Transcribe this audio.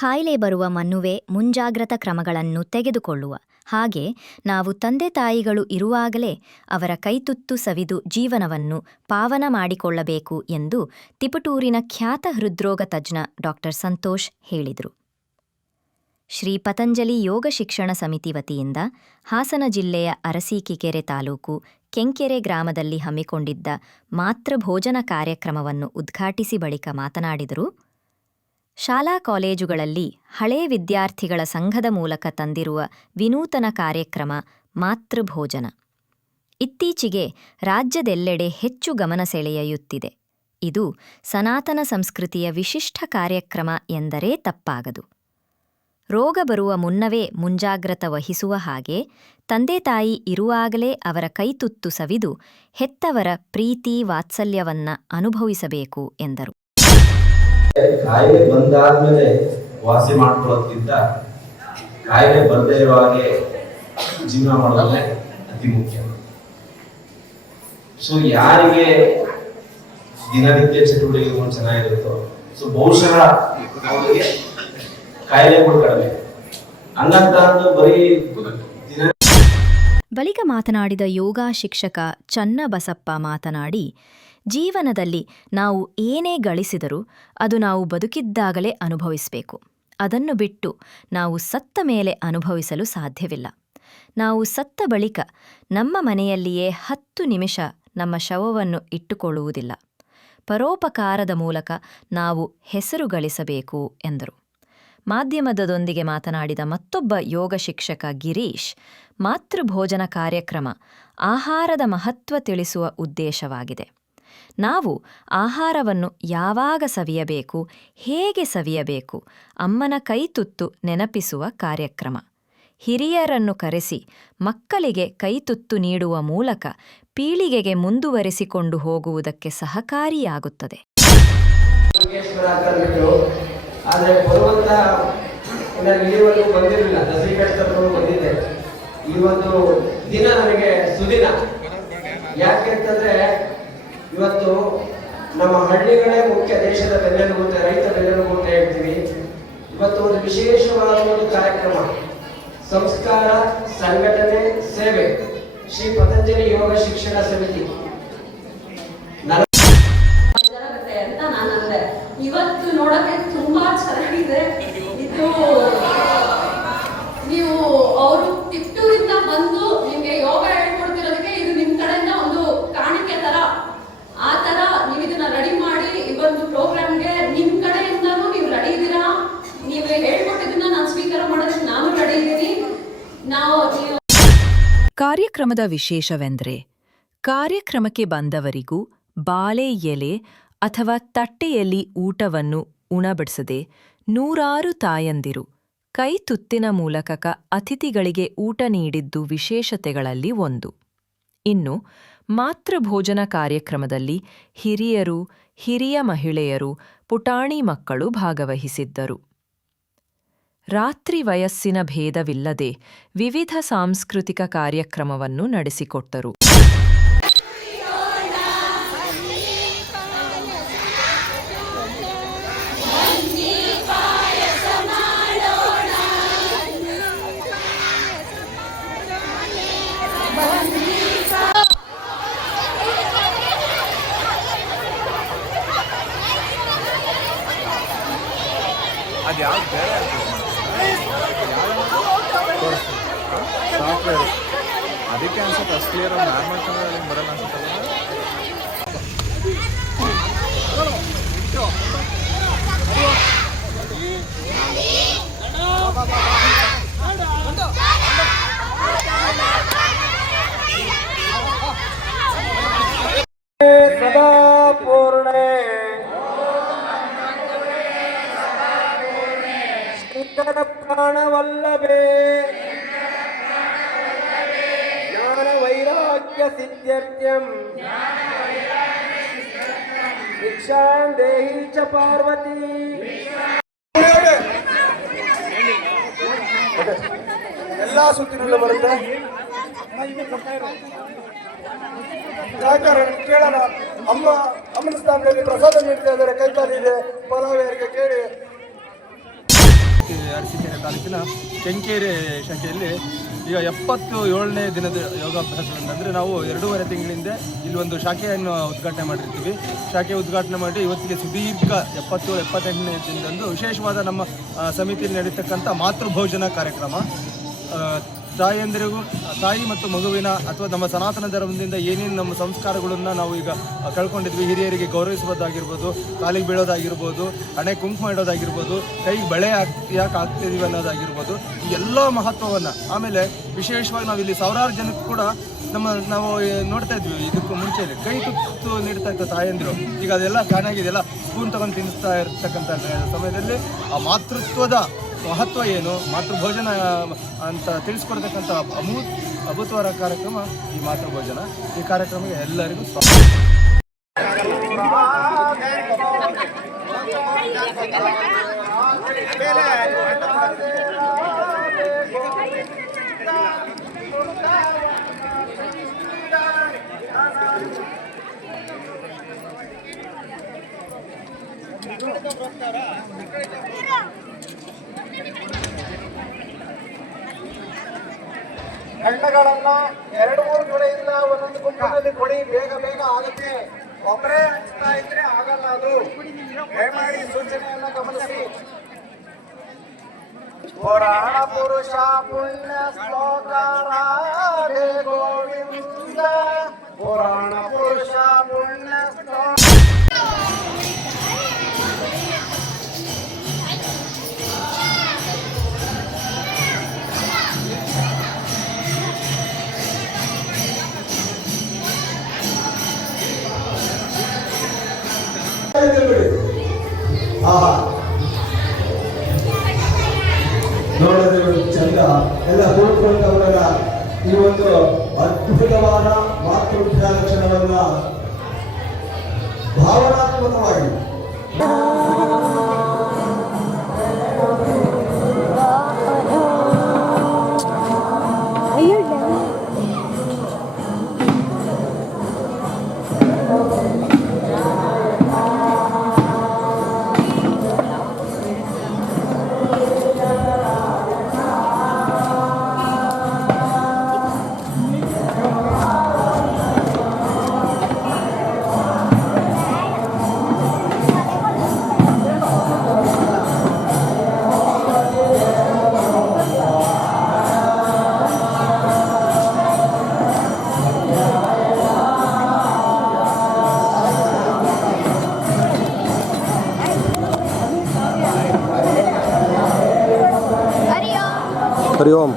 ಕಾಯಿಲೆ ಬರುವ ಮುನ್ನವೇ ಮುಂಜಾಗ್ರತಾ ಕ್ರಮಗಳನ್ನು ತೆಗೆದುಕೊಳ್ಳುವ ಹಾಗೆ ನಾವು ತಂದೆ ತಾಯಿಗಳು ಇರುವಾಗಲೇ ಅವರ ಕೈತುತ್ತು ಸವಿದು ಜೀವನವನ್ನು ಪಾವನ ಮಾಡಿಕೊಳ್ಳಬೇಕು ಎಂದು ತಿಪಟೂರಿನ ಖ್ಯಾತ ಹೃದ್ರೋಗ ತಜ್ಞ ಡಾ ಸಂತೋಷ್ ಹೇಳಿದರು. ಶ್ರೀ ಪತಂಜಲಿ ಯೋಗ ಶಿಕ್ಷಣ ಸಮಿತಿ ವತಿಯಿಂದ ಹಾಸನ ಜಿಲ್ಲೆಯ ಅರಸೀಕೆರೆ ತಾಲೂಕು ಕೆಂಕೆರೆ ಗ್ರಾಮದಲ್ಲಿ ಹಮ್ಮಿಕೊಂಡಿದ್ದ ಮಾತೃಭೋಜನ ಕಾರ್ಯಕ್ರಮವನ್ನು ಉದ್ಘಾಟಿಸಿ ಬಳಿಕ ಮಾತನಾಡಿದರು. ಶಾಲಾ ಕಾಲೇಜುಗಳಲ್ಲಿ ಹಳೇ ವಿದ್ಯಾರ್ಥಿಗಳ ಸಂಘದ ಮೂಲಕ ತಂದಿರುವ ವಿನೂತನ ಕಾರ್ಯಕ್ರಮ ಮಾತೃಭೋಜನ ಇತ್ತೀಚೆಗೆ ರಾಜ್ಯದೆಲ್ಲೆಡೆ ಹೆಚ್ಚು ಗಮನ ಸೆಳೆಯುತ್ತಿದೆ. ಇದು ಸನಾತನ ಸಂಸ್ಕೃತಿಯ ವಿಶಿಷ್ಟ ಕಾರ್ಯಕ್ರಮ ಎಂದರೆ ತಪ್ಪಾಗದು. ರೋಗ ಬರುವ ಮುನ್ನವೇ ಮುಂಜಾಗ್ರತೆ ವಹಿಸುವ ಹಾಗೆ ತಂದೆ ತಾಯಿ ಇರುವಾಗಲೇ ಅವರ ಕೈತುತ್ತು ಸವಿದು ಹೆತ್ತವರ ಪ್ರೀತಿ ವಾತ್ಸಲ್ಯವನ್ನ ಅನುಭವಿಸಬೇಕು ಎಂದರು. ಕಾಯಿಲೆ ಬಂದಾದ್ಮೇಲೆ ವಾಸಿ ಮಾಡ್ಕೊಳ್ಳೋದ್ಕಿಂತ ಕಾಯಿಲೆ ಬರದೇ ಇರೋ ಹಾಗೆ ಜೀವನ ಮಾಡೋದೇ ಅತಿ ಮುಖ್ಯ. ಸೊ ಯಾರಿಗೆ ದಿನನಿತ್ಯ ಚಟುವಟಿಕೆಗಳು ಚೆನ್ನಾಗಿರುತ್ತೋ ಸೊ ಬಹುಶಃ ಅವರಿಗೆ ಕಾಯಿಲೆಗಳು ಕಡಿಮೆ ಹಂಗಂತ ಬರೀ ಬಳಿಕ ಮಾತನಾಡಿದ ಯೋಗ ಶಿಕ್ಷಕ ಚನ್ನಬಸಪ್ಪ ಮಾತನಾಡಿ, ಜೀವನದಲ್ಲಿ ನಾವು ಏನೇ ಗಳಿಸಿದರೂ ಅದು ನಾವು ಬದುಕಿದ್ದಾಗಲೇ ಅನುಭವಿಸಬೇಕು. ಅದನ್ನು ಬಿಟ್ಟು ನಾವು ಸತ್ತ ಮೇಲೆ ಅನುಭವಿಸಲು ಸಾಧ್ಯವಿಲ್ಲ. ನಾವು ಸತ್ತ ಬಳಿಕ ನಮ್ಮ ಮನೆಯಲ್ಲಿಯೇ 10 ನಿಮಿಷ ನಮ್ಮ ಶವವನ್ನು ಇಟ್ಟುಕೊಳ್ಳುವುದಿಲ್ಲ. ಪರೋಪಕಾರದ ಮೂಲಕ ನಾವು ಹೆಸರು ಗಳಿಸಬೇಕು ಎಂದರು. ಮಾಧ್ಯಮದೊಂದಿಗೆ ಮಾತನಾಡಿದ ಮತ್ತೊಬ್ಬ ಯೋಗ ಶಿಕ್ಷಕ ಗಿರೀಶ್, ಮಾತೃಭೋಜನ ಕಾರ್ಯಕ್ರಮ ಆಹಾರದ ಮಹತ್ವ ತಿಳಿಸುವ ಉದ್ದೇಶವಾಗಿದೆ. ನಾವು ಆಹಾರವನ್ನು ಯಾವಾಗ ಸವಿಯಬೇಕು, ಹೇಗೆ ಸವಿಯಬೇಕು, ಅಮ್ಮನ ಕೈತುತ್ತು ನೆನಪಿಸುವ ಕಾರ್ಯಕ್ರಮ. ಹಿರಿಯರನ್ನು ಕರೆಸಿ ಮಕ್ಕಳಿಗೆ ಕೈತುತ್ತು ನೀಡುವ ಮೂಲಕ ಪೀಳಿಗೆಗೆ ಮುಂದುವರಿಸಿಕೊಂಡು ಹೋಗುವುದಕ್ಕೆ ಸಹಕಾರಿಯಾಗುತ್ತದೆ. ಆದರೆ ಬರುವಂತ ಇಲ್ಲಿವರೆಗೂ ಬಂದಿರಲಿಲ್ಲ, ದಸರಿಕಟ್ಟರು ಬಂದಿದ್ದೆ. ಈ ಒಂದು ದಿನ ನನಗೆ ಸುದಿನ. ಯಾಕೆಂತಂದ್ರೆ ಇವತ್ತು ನಮ್ಮ ಹಳ್ಳಿಗಳೇ ಮುಖ್ಯ, ದೇಶದ ಬೆನ್ನೆಲುಬು, ರೈತ ಬೆನ್ನೆಲುಬು ಅಂತ ಹೇಳ್ತೀವಿ. ಇವತ್ತು ಒಂದು ವಿಶೇಷವಾದ ಒಂದು ಕಾರ್ಯಕ್ರಮ, ಸಂಸ್ಕಾರ, ಸಂಘಟನೆ, ಸೇವೆ, ಶ್ರೀ ಪತಂಜಲಿ ಯೋಗ ಶಿಕ್ಷಣ ಸಮಿತಿ. ಇವತ್ತು ನೋಡಕ್ಕೆ ತುಂಬಾ ಚೆನ್ನಾಗಿದೆ. ಇದು ನೀವು ಅವರು ತಿಪ್ಟೂರಿಂದ ಬಂದು ನಿಮ್ಗೆ ಯೋಗ ಹೇಳ್ಕೊಡ್ತಿರೋದಕ್ಕೆ ಇದು ನಿಮ್ ಕಡೆಯಿಂದ ಒಂದು ಕಾಣಿಕೆ ತರ, ಆ ತರ ನೀವು ಇದನ್ನ ರೆಡಿ ಮಾಡಿ ಈ ಒಂದು ಪ್ರೋಗ್ರಾಮ್ಗೆ ನಿಮ್ ಕಡೆಯಿಂದನೂ ನೀವು ರೆಡಿ ಇದ್ದೀರಾ. ನೀವು ಹೇಳ್ಕೊಟ್ಟಿದ್ದನ್ನ ನಾನು ಸ್ವೀಕಾರ ಮಾಡೋದಕ್ಕೆ ನಾನು ರೆಡಿ ಇದ್ದೀನಿ. ಕಾರ್ಯಕ್ರಮದ ವಿಶೇಷವೆಂದರೆ ಕಾರ್ಯಕ್ರಮಕ್ಕೆ ಬಂದವರಿಗೂ ಬಾಳೆ ಎಲೆ ಅಥವಾ ತಟ್ಟೆಯಲ್ಲಿ ಊಟವನ್ನು ಉಣಬಡಿಸದೆ ನೂರಾರು ತಾಯಂದಿರು ಕೈತುತ್ತಿನ ಮೂಲಕ ಅತಿಥಿಗಳಿಗೆ ಊಟ ನೀಡಿದ್ದು ವಿಶೇಷತೆಗಳಲ್ಲಿ ಒಂದು. ಇನ್ನು ಮಾತೃಭೋಜನ ಕಾರ್ಯಕ್ರಮದಲ್ಲಿ ಹಿರಿಯರು, ಹಿರಿಯ ಮಹಿಳೆಯರು, ಪುಟಾಣಿ ಮಕ್ಕಳು ಭಾಗವಹಿಸಿದ್ದರು. ರಾತ್ರಿ ವಯಸ್ಸಿನ ಭೇದವಿಲ್ಲದೆ ವಿವಿಧ ಸಾಂಸ್ಕೃತಿಕ ಕಾರ್ಯಕ್ರಮವನ್ನು ನಡೆಸಿಕೊಟ್ಟರು. ಅದಕ್ಕೆ ಅನ್ಸುತ್ತೆ ಅಷ್ಟು ಕ್ಲಿಯರ್ ನಾರ್ಮಲ್ ಕನ್ನಡ ಬರಲ್ಲ ಅನ್ಸುತ್ತಲ್ಲ. ಸದಾ ಪೂರ್ಣೆ ಪ್ರಾಣವಲ್ಲಭೆ ಜ್ಞಾನ ವೈರಾಗ್ಯ ಸಿದ್ಧ್ಯರ್ಥ್ಯಂ ಭಿಕ್ಷಾಂ ದೇಹಿ ಚ ಪಾರ್ವತಿ. ಎಲ್ಲಾ ಸುದ್ದಿಗಳು ಬರುತ್ತೆ, ಕೇಳೋಣ. ಅಮ್ಮನ ಸ್ಥಾನದಲ್ಲಿ ಪ್ರಸಾದ ನೀಡ್ತಾ ಇದ್ದಾರೆ, ಕೈಕಾಲಿದೆ, ಪಲಾವ್ ಯಾರಿಗೆ ಕೇಳಿ. ಅರಸೀಕೆರೆ ತಾಲೂಕಿನ ಕೆಂಕೇರಿ ಶಾಖೆಯಲ್ಲಿ ಈಗ 77ನೇ ದಿನದ ಯೋಗಾಭ್ಯಾಸವನ್ನು ಅಂದರೆ ನಾವು 2.5 ತಿಂಗಳಿಂದ ಇಲ್ಲಿ ಒಂದು ಶಾಖೆಯನ್ನು ಉದ್ಘಾಟನೆ ಮಾಡಿರ್ತೀವಿ. ಶಾಖೆ ಉದ್ಘಾಟನೆ ಮಾಡಿ ಇವತ್ತಿಗೆ ಸುದೀರ್ಘ 77-78ನೇ ದಿನದಂದು ವಿಶೇಷವಾದ ನಮ್ಮ ಸಮಿತಿಯಲ್ಲಿ ನಡೀತಕ್ಕಂಥ ಮಾತೃಭೋಜನ ಕಾರ್ಯಕ್ರಮ. ತಾಯಿಯಂದಿರಿಗೂ ತಾಯಿ ಮತ್ತು ಮಗುವಿನ ಅಥವಾ ನಮ್ಮ ಸನಾತನ ಧರ್ಮದಿಂದ ಏನೇನು ನಮ್ಮ ಸಂಸ್ಕಾರಗಳನ್ನು ನಾವು ಈಗ ಕಳ್ಕೊಂಡಿದ್ವಿ, ಹಿರಿಯರಿಗೆ ಗೌರವಿಸೋದಾಗಿರ್ಬೋದು, ಕಾಲಿಗೆ ಬೀಳೋದಾಗಿರ್ಬೋದು, ಹಣೆ ಕುಂಕುಮ ಇಡೋದಾಗಿರ್ಬೋದು, ಕೈಗೆ ಬಳೆ ಯಾಕೆ ಹಾಕ್ತಿದೀವಿ ಅನ್ನೋದಾಗಿರ್ಬೋದು, ಈ ಎಲ್ಲ ಮಹತ್ವವನ್ನು. ಆಮೇಲೆ ವಿಶೇಷವಾಗಿ ನಾವು ಇಲ್ಲಿ ಸಾವಿರಾರು ಜನಕ್ಕೆ ಕೂಡ ನಾವು ನೋಡ್ತಾ ಇದ್ವಿ ಇದಕ್ಕೂ ಮುಂಚೆ ಕೈ ತುತ್ತು ನೀಡ್ತಾ ಇತ್ತು ತಾಯಂದಿರು. ಈಗ ಅದೆಲ್ಲ ಕಾಣಾಗಿದೆಲ್ಲ ಸ್ಪೂನ್ ತಗೊಂಡು ತಿನ್ನಿಸ್ತಾ ಇರ್ತಕ್ಕಂಥ ಸಮಯದಲ್ಲಿ ಆ ಮಾತೃತ್ವದ ಮಹತ್ವ ಏನು, ಮಾತೃಭೋಜನ ಅಂತ ತಿಳಿಸ್ಕೊಡ್ತಕ್ಕಂಥ ಅಭೂತವಾದ ಕಾರ್ಯಕ್ರಮ ಈ ಮಾತೃಭೋಜನ. ಈ ಕಾರ್ಯಕ್ರಮಕ್ಕೆ ಎಲ್ಲರಿಗೂ ಹಣ್ಣುಗಳನ್ನ 2-3 ಕಡೆಯಿಂದ ಒಂದೊಂದು ಗುಂಪಿನಲ್ಲಿ ಕೊಡಿ, ಬೇಗ ಬೇಗ ಆಗುತ್ತೆ. ಒಬ್ಬರೇ ಹಂಚ್ತಾ ಇದ್ರೆ ಆಗಲ್ಲ, ಅದು ದಯಮಾಡಿ ಸೂಚನೆಯನ್ನ ಗಮನಿಸಿ. ಪುರಾಣ ಪುರುಷ ಪುಣ್ಯ ಶ್ಲೋಕ ರಾಧೆ ಗೋವಿಂದ, ಪುರಾಣ ಪುರುಷ ಪುಣ್ಯ ಶ್ಲೋಕ. ನೋಡಿದ್ರೆ ಚಂದ ಎಲ್ಲ ಕೂತ್ಕೊಂಡವರೆಲ್ಲ ಈ ಒಂದು ಅದ್ಭುತವಾದ ಮಾತೃತ್ವ ಲಕ್ಷಣವನ್ನ ಭಾವನಾತ್ಮಕವಾಗಿ ಹರಿ ಓಂ.